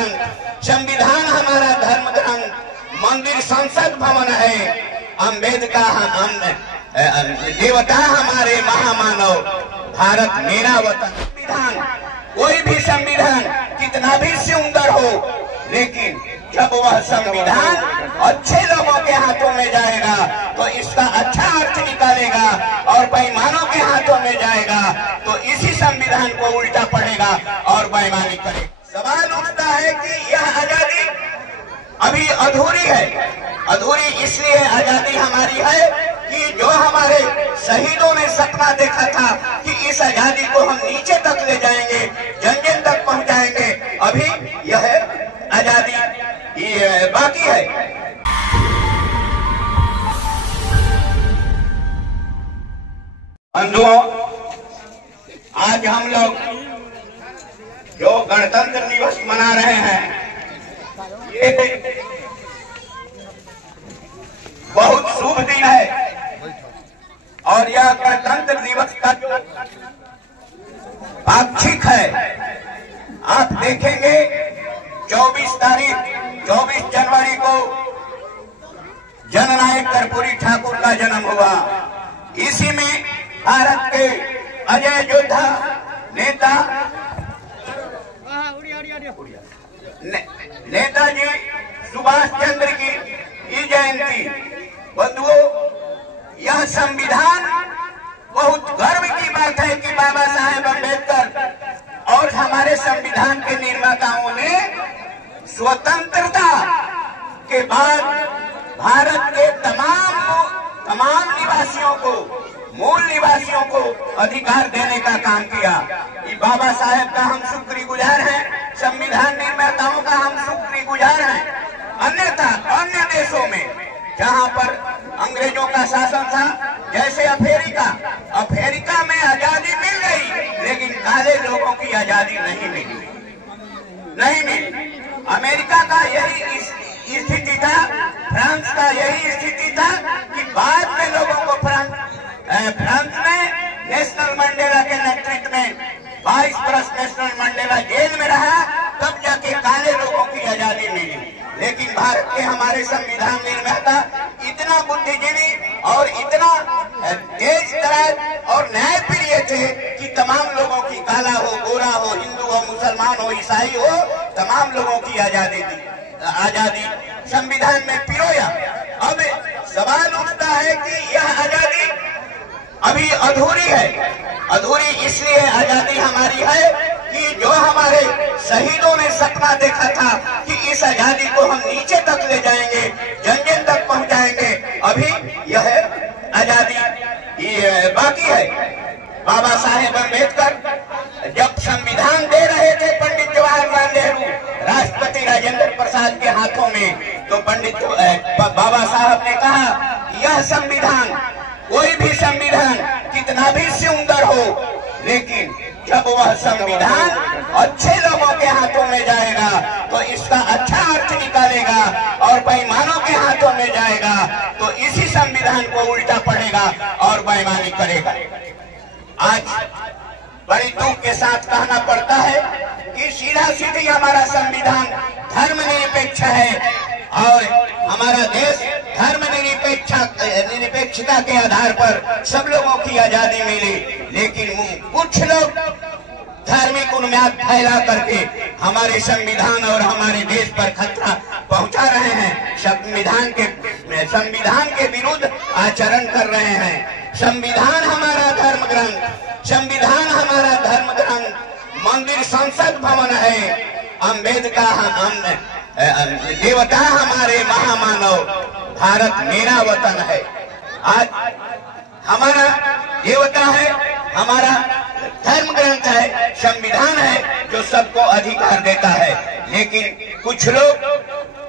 ग्रंथ, संविधान हमारा धर्म ग्रंथ, मंदिर संसद भवन है, अम्बेडकर देवता हमारे महामानव, भारत मेरा वतन। संविधान, कोई भी संविधान कितना भी सुंदर हो, लेकिन जब वह संविधान अच्छे लोगों के हाथों में जाएगा तो इसका अच्छा अर्थ निकालेगा, और बेईमानों के हाथों में जाएगा तो इसी संविधान को उल्टा पड़ेगा और बेईमानी करेगा। सवाल उठता है कि यह आजादी अभी अधूरी है। अधूरी इसलिए आजादी हमारी है कि जो हमारे शहीदों ने सपना देखा था कि इस आजादी को हम नीचे तक ले जाएंगे, जन जन तक पहुंचाएंगे, अभी यह आजादी बाकी है। बंधुओं, आज हम लोग जो गणतंत्र दिवस मना रहे हैं, ये बहुत शुभ दिन है, और यह गणतंत्र दिवस का जो पाक्षिक है, आप देखेंगे 24 जनवरी को जननायक कर्पूरी ठाकुर का जन्म हुआ। इसी में भारत के अजय योद्धा नेता नेताजी सुभाष चंद्र की जयंती। बंधुओं, यह संविधान बहुत गर्व की बात है कि बाबा साहेब अम्बेडकर और हमारे संविधान के निर्माताओं ने स्वतंत्रता के बाद भारत के तमाम निवासियों को, मूल निवासियों को अधिकार देने का काम किया। ये बाबा साहेब का हम शुक्रगुजार हैं, संविधान निर्माताओं का हम शुक्रगुजार हैं। अन्यथा अन्य देशों में जहां पर अंग्रेजों का शासन था, जैसे अफ्रीका में आजादी मिल गई, लेकिन काले लोगों की आजादी नहीं मिली। अमेरिका का यही स्थिति था, फ्रांस का यही स्थिति था कि बाद में लोगों को फ्रांस में नेशनल मंडेला के नेतृत्व में 22 बरस नेशनल मंडेला जेल में रहा, तब जाके काले लोगों की आजादी मिली। लेकिन भारत के हमारे संविधान निर्माता इतना बुद्धिजीवी और इतना तेज तरार और न्यायप्रिय थे कि तमाम लोगों की, काला हो, गोरा हो, हिंदू हो, मुसलमान हो, ईसाई हो, तमाम लोगों की आजादी दी। आजादी संविधान में पिरोया। अब सवाल उठता है कि यह आजादी अभी अधूरी है। अधूरी इसलिए आजादी हमारी है कि जो हमारे शहीदों ने सपना देखा था कि इस आजादी को हम नीचे तक ले जाएंगे, जन जन तक पहुंचाएंगे, अभी यह आजादी बाकी है। बाबा साहेब अम्बेडकर जब संविधान दे रहे थे पंडित जवाहरलाल नेहरू राष्ट्रपति राजेंद्र प्रसाद के हाथों में, तो बाबा साहब ने कहा यह संविधान, कोई भी संविधान कितना भी सुंदर हो, लेकिन जब वह संविधान अच्छे लोगों के हाथों में जाएगा तो इसका अच्छा अर्थ निकालेगा, और बेईमानों के हाथों में जाएगा तो इसी संविधान को उल्टा पड़ेगा और बेईमानी करेगा। आज बड़ी दुख के साथ कहना पड़ता है कि सीधा सीधी हमारा संविधान धर्मनिरपेक्ष है, और हमारा देश धर्मनिरपेक्षता के आधार पर सब लोगों की आजादी मिली, लेकिन कुछ लोग धार्मिक उन्माद फैला करके हमारे संविधान और हमारे देश पर खतरा पहुंचा रहे हैं। संविधान के विरुद्ध आचरण कर रहे हैं। संविधान हमारा धर्म ग्रंथ, संविधान हमारा धर्म ग्रंथ, मंदिर संसद भवन है, अम्बेडकर देवता हमारे महामानव, भारत मेरा वतन है। आज हमारा देवता है, हमारा धर्म ग्रंथ है, संविधान है जो सबको अधिकार देता है, लेकिन कुछ लोग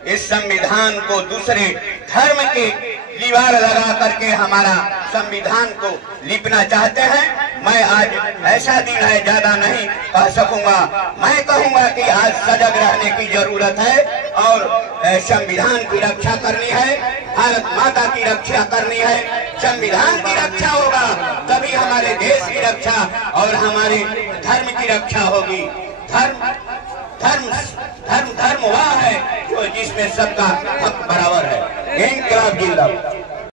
इस संविधान को दूसरे धर्म के दीवार लगा करके हमारा संविधान को लिपना चाहते हैं। मैं आज ऐसा दिन है, ज्यादा नहीं कह सकूंगा, मैं कहूंगा कि आज सजग रहने की जरूरत है और संविधान की रक्षा करनी है, भारत माता की रक्षा करनी है। संविधान की रक्षा होगा तभी हमारे देश की रक्षा और हमारे धर्म की रक्षा होगी। धर्म धर्म वह है जो जिसमें सबका हक बराबर है। इनकलाब जिंदाबाद।